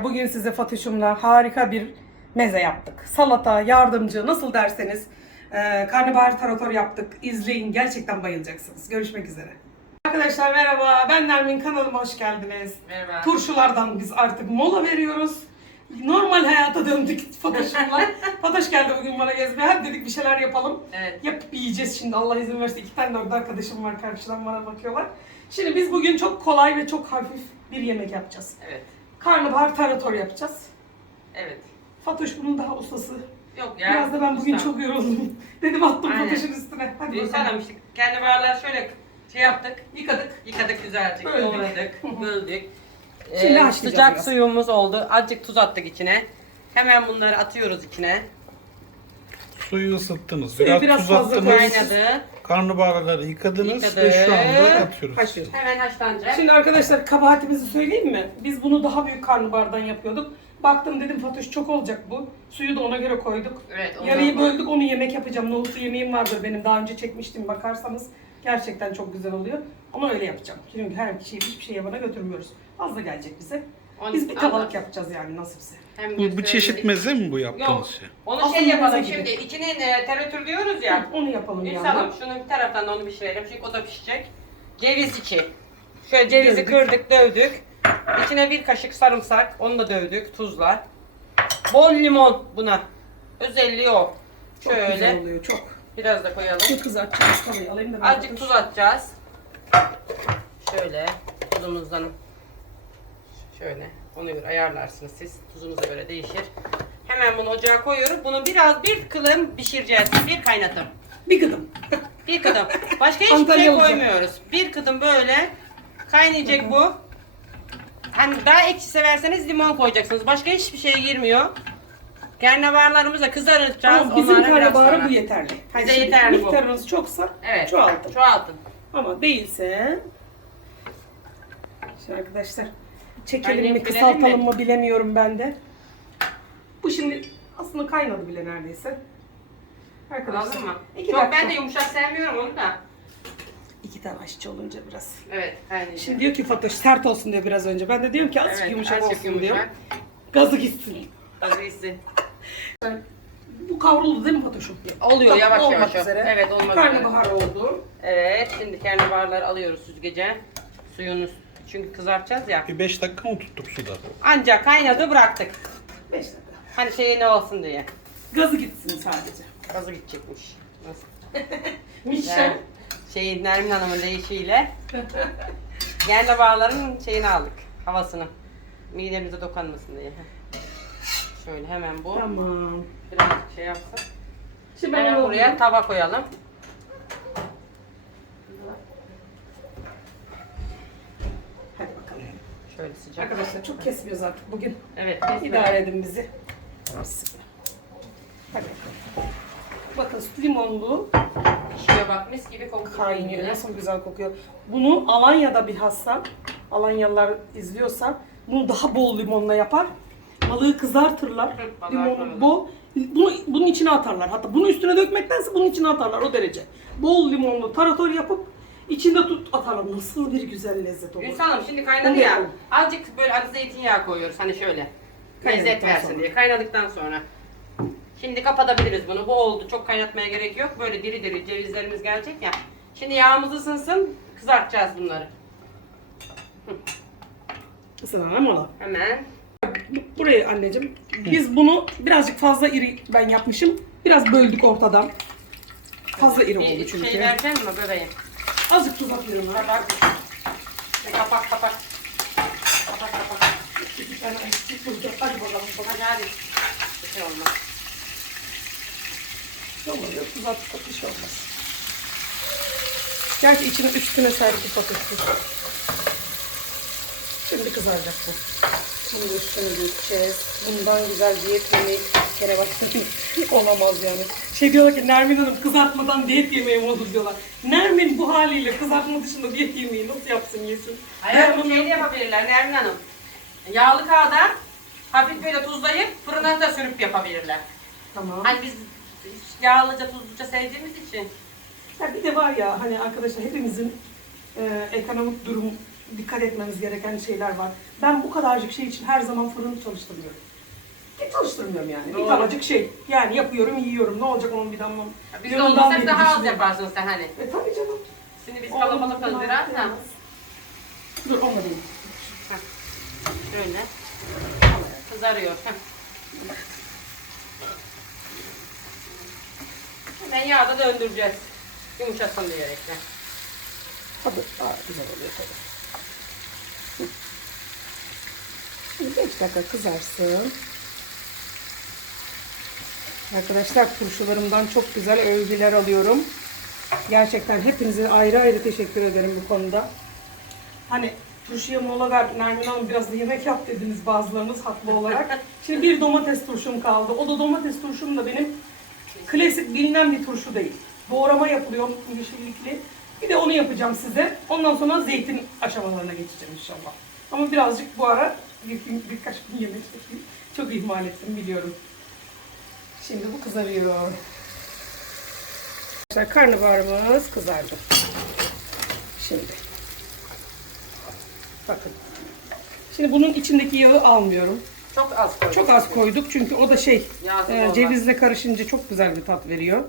Bugün size Fatuş'umla harika bir meze yaptık. Salata, yardımcı, nasıl derseniz e, karnabahar tarator yaptık. İzleyin, gerçekten bayılacaksınız. Görüşmek üzere. Arkadaşlar merhaba, ben Nermin kanalıma hoş geldiniz. Merhaba. Turşulardan biz artık mola veriyoruz. Normal hayata döndük Fatoş'umla. Fatoş geldi bugün bana gezmeye. Hadi dedik bir şeyler yapalım. Evet. Yapıp yiyeceğiz şimdi Allah izin verirse. iki tane de orada arkadaşım var karşıdan bana bakıyorlar. Şimdi biz bugün çok kolay ve çok hafif bir yemek yapacağız. Evet. Karnabahar tarator yapacağız. Evet. Fatoş bunun daha ustası. Yok ya. Biraz da ben bugün ustam. çok yoruldum. Dedim attım Aynen. Fatoş'un üstüne. Hadi Gülsen bakalım. İşte kendi varlar şöyle şey yaptık. Yıkadık. Yıkadık güzelce. Böldük. Yoğladık. Böldük. Şimdi Ee, sıcak biraz. suyumuz oldu. Azıcık tuz attık içine. Hemen bunları atıyoruz içine. Suyu ısıttınız. Biraz, biraz tuz fazla attınız. Kaynadı. Karnabaharları yıkadınız Yıkadık. ve şu anda atıyoruz. Haşlıyoruz. Hemen haşlanacak. Şimdi arkadaşlar kabahatimizi söyleyeyim mi? Biz bunu daha büyük karnabahardan yapıyorduk. Baktım dedim Fatoş çok olacak bu. Suyu da ona göre koyduk. Evet. ondan Yarıyı sonra- böldük onu yemek yapacağım. Nohutlu yemeğim vardır benim. Daha önce çekmiştim bakarsanız. Gerçekten çok güzel oluyor. Ama öyle yapacağım. Çünkü her kişiyi hiçbir şey yabana götürmüyoruz. Fazla gelecek bize. Onu- Biz bir kabalık yapacağız yani nasipse. Hem Bu, bu gösterelim. çeşit meze mi bu Yok. yaptığınız şey? Onu Aslında şey yapalım gibi. şimdi. İçine e, teratür diyoruz ya. Onu yapalım yani. Hanım şunu bir taraftan da onu pişirelim çünkü o da pişecek. Ceviz içi. Şöyle cevizi Dövdük. kırdık, dövdük. İçine bir kaşık sarımsak, onu da dövdük tuzla. Bol limon buna. Özelliği o. Çok güzel Şöyle oluyor çok. biraz da koyalım. Çok kızartacağız tavayı alayım da ben Azıcık tuz atacağız. Şöyle tuzumuzdan şöyle ona göre ayarlarsınız siz. Tuzunuza göre değişir. Hemen bunu ocağa koyuyoruz. Bunu biraz bir kılım pişireceğiz. Bir kaynatım. Bir gıdım. Bir kıdım. Başka hiçbir Antalya şey olacak. koymuyoruz. Bir kıdım böyle kaynayacak bu. Hani daha ekşi severseniz limon koyacaksınız. Başka hiçbir şey girmiyor. Karnabaharlarımızı da kızartacağız. Ama bizim Onları biraz sonra. bu yeterli. Hani Bize şimdi yeterli bu. Miktarınız çoksa Evet. çoğaltın. Çoğaltın. Ama değilse... Şimdi arkadaşlar çekelim Annem mi kısaltalım mi? mı bilemiyorum ben de. Bu şimdi aslında kaynadı bile neredeyse. Arkadaşlar. Anladın mı? İki Çok dakika. ben de yumuşak sevmiyorum onu da. İki tane aşçı olunca biraz. Evet. Kaynayacak. Şimdi diyor ki Fatoş sert olsun diyor biraz önce. Ben de diyorum ki azıcık evet, yumuşak azıcık olsun yumuşak. diyor. Gazı gitsin. Azizli. Bu kavruldu değil mi Fatoş'um? Oluyor Tamam, yavaş olmak yavaş. üzere. Evet olmak üzere. Karnabahar oldu. Evet şimdi karnabaharları alıyoruz süzgece. Suyunu çünkü kızartacağız ya. Bir 5 dakika mı tuttuk suda? Ancak kaynadı bıraktık. 5 dakika. Hani şey ne olsun diye. Gazı gitsin sadece. Gazı gidecekmiş. Nasıl? Mişel. Şey Nermin Hanım'ın deyişiyle karnabaharların şeyini aldık. Havasını. Midemize dokanmasın diye. Şöyle hemen bu. Tamam. Birazcık şey yapsın. Şimdi ben Hemen buraya tava koyalım. Hadi bakalım. Şöyle sıcak. Arkadaşlar çok kesmiyoruz artık bugün. Evet. İdare edin bizi. Bismillah. Hadi. Bakın limonlu Pişiyor bak mis gibi kokuyor. kaynıyor. Nasıl güzel kokuyor. Bunu Alanya'da bir hassa, Alanyalılar izliyorsa bunu daha bol limonla yapar. Balığı kızartırlar. Hı, Limonu bol. Bunu, bunun içine atarlar. Hatta bunu üstüne dökmektense bunun içine atarlar o derece. Bol limonlu tarator yapıp içinde tut atarlar. Nasıl bir güzel lezzet olur. Gülsün Hanım şimdi Onu kaynadı ya. yapalım. Azıcık böyle az zeytinyağı koyuyoruz hani şöyle. Lezzet Kaynadıktan versin sonra. diye. Kaynadıktan sonra. Şimdi kapatabiliriz bunu. Bu oldu. Çok kaynatmaya gerek yok. Böyle diri diri cevizlerimiz gelecek ya. Şimdi yağımız ısınsın. Kızartacağız bunları. Isınan mola. Hemen. Bu- Buraya anneciğim. Biz bunu birazcık fazla iri ben yapmışım. Biraz böldük ortadan. Fazla iri oldu Bir çünkü. şey verecek mi bebeğim? Atıyorum ben. Kapak. Bir Kapak kapak. Kapak kapak. İki tane tuz yap. Hadi bakalım. Hadi hadi. Bir şey olmaz. Tamam yok tuz attık bir şey olmaz. Gerçi içine üstüne serpip atıyorsun. Şimdi kızaracak bu. Bunu da üstüne dökeceğiz. Bundan güzel diyet yemeği. Kere bak olamaz yani. Şey diyorlar ki Nermin Hanım kızartmadan diyet yemeği mi olur diyorlar. Nermin bu haliyle kızartma dışında diyet yemeği nasıl yapsın yesin? Hayır şey de yapabilirler Nermin Hanım. Yağlı kağıda hafif böyle tuzlayıp fırına da sürüp yapabilirler. Tamam. Hani biz yağlıca tuzluca sevdiğimiz için. Ya bir de var ya hani arkadaşlar hepimizin e, ekonomik durum dikkat etmemiz gereken şeyler var. Ben bu kadarcık şey için her zaman fırını çalıştırmıyorum. Hiç çalıştırmıyorum yani. Doğru. Bir tabacık şey. Yani yapıyorum, yiyorum. Ne olacak onun bir damla. Biz de olmasak daha az yaparsın sen hani. E tabii canım. Şimdi biz kalabalıkız olmadı. biraz da. Dur olmadı. Şöyle. Kızarıyor. Heh. Hemen yağda döndüreceğiz. Yumuşasın diyerekten. Hadi daha güzel oluyor tabii. Hı. Şimdi 5 dakika kızarsın. Arkadaşlar turşularımdan çok güzel övgüler alıyorum. Gerçekten hepinize ayrı ayrı teşekkür ederim bu konuda. Hani turşuya mola ver Nermin Hanım biraz da yemek yap dediniz bazılarınız haklı olarak. Şimdi bir domates turşum kaldı. O da domates turşum da benim klasik bilinen bir turşu değil. Doğrama yapılıyor yeşillikli. Bir de onu yapacağım size. Ondan sonra zeytin aşamalarına geçeceğim inşallah. Ama birazcık bu ara bir, birkaç gün yemek. Çok ihmal ettim biliyorum. Şimdi bu kızarıyor. Arkadaşlar karnabaharımız kızardı. Şimdi. Bakın. Şimdi bunun içindeki yağı almıyorum. Çok az koyduk. Çok az koyduk çünkü o da şey e, olmaz. cevizle karışınca çok güzel bir tat veriyor.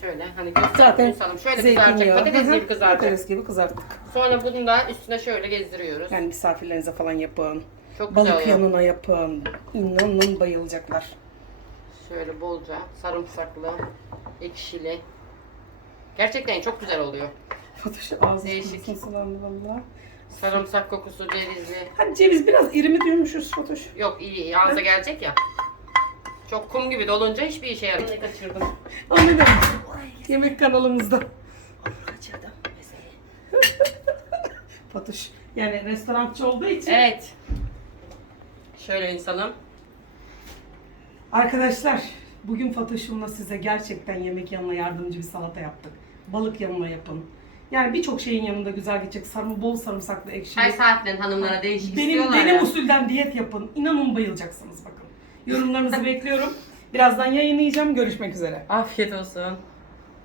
Şöyle hani Zaten Hanım. Şöyle zeytinyağı. Patates Hı hı, gibi kızaracak. Patates gibi kızarttık. Sonra bunu da üstüne şöyle gezdiriyoruz. Yani misafirlerinize falan yapın. Çok güzel Balık oluyor. yanına yapın. İnanın bayılacaklar. Şöyle bolca sarımsaklı, ekşili. Gerçekten çok güzel oluyor. Fatoş ağzı Değişik. kurusun sulandı valla. Sarımsak kokusu, cevizli. Hadi ceviz biraz iri mi diyormuşuz Fatoş? Yok iyi, iyi. Ağza gelecek ya. Çok kum gibi dolunca hiçbir işe yaramıyor. Ne kaçırdım? Anladım. Yemek kanalımızda. Kaçırdım. Fatoş yani restorançı olduğu için. Evet. Şöyle insanım. Arkadaşlar bugün Fatoş'umla size gerçekten yemek yanına yardımcı bir salata yaptık. Balık yanına yapın. Yani birçok şeyin yanında güzel gidecek. Sarma bol sarımsaklı ekşili. Her saatten hanımlara değişik Benim istiyorlar benim ya. usulden diyet yapın. İnanın bayılacaksınız bakın. Yorumlarınızı bekliyorum. Birazdan yayınlayacağım. Görüşmek üzere. Afiyet olsun.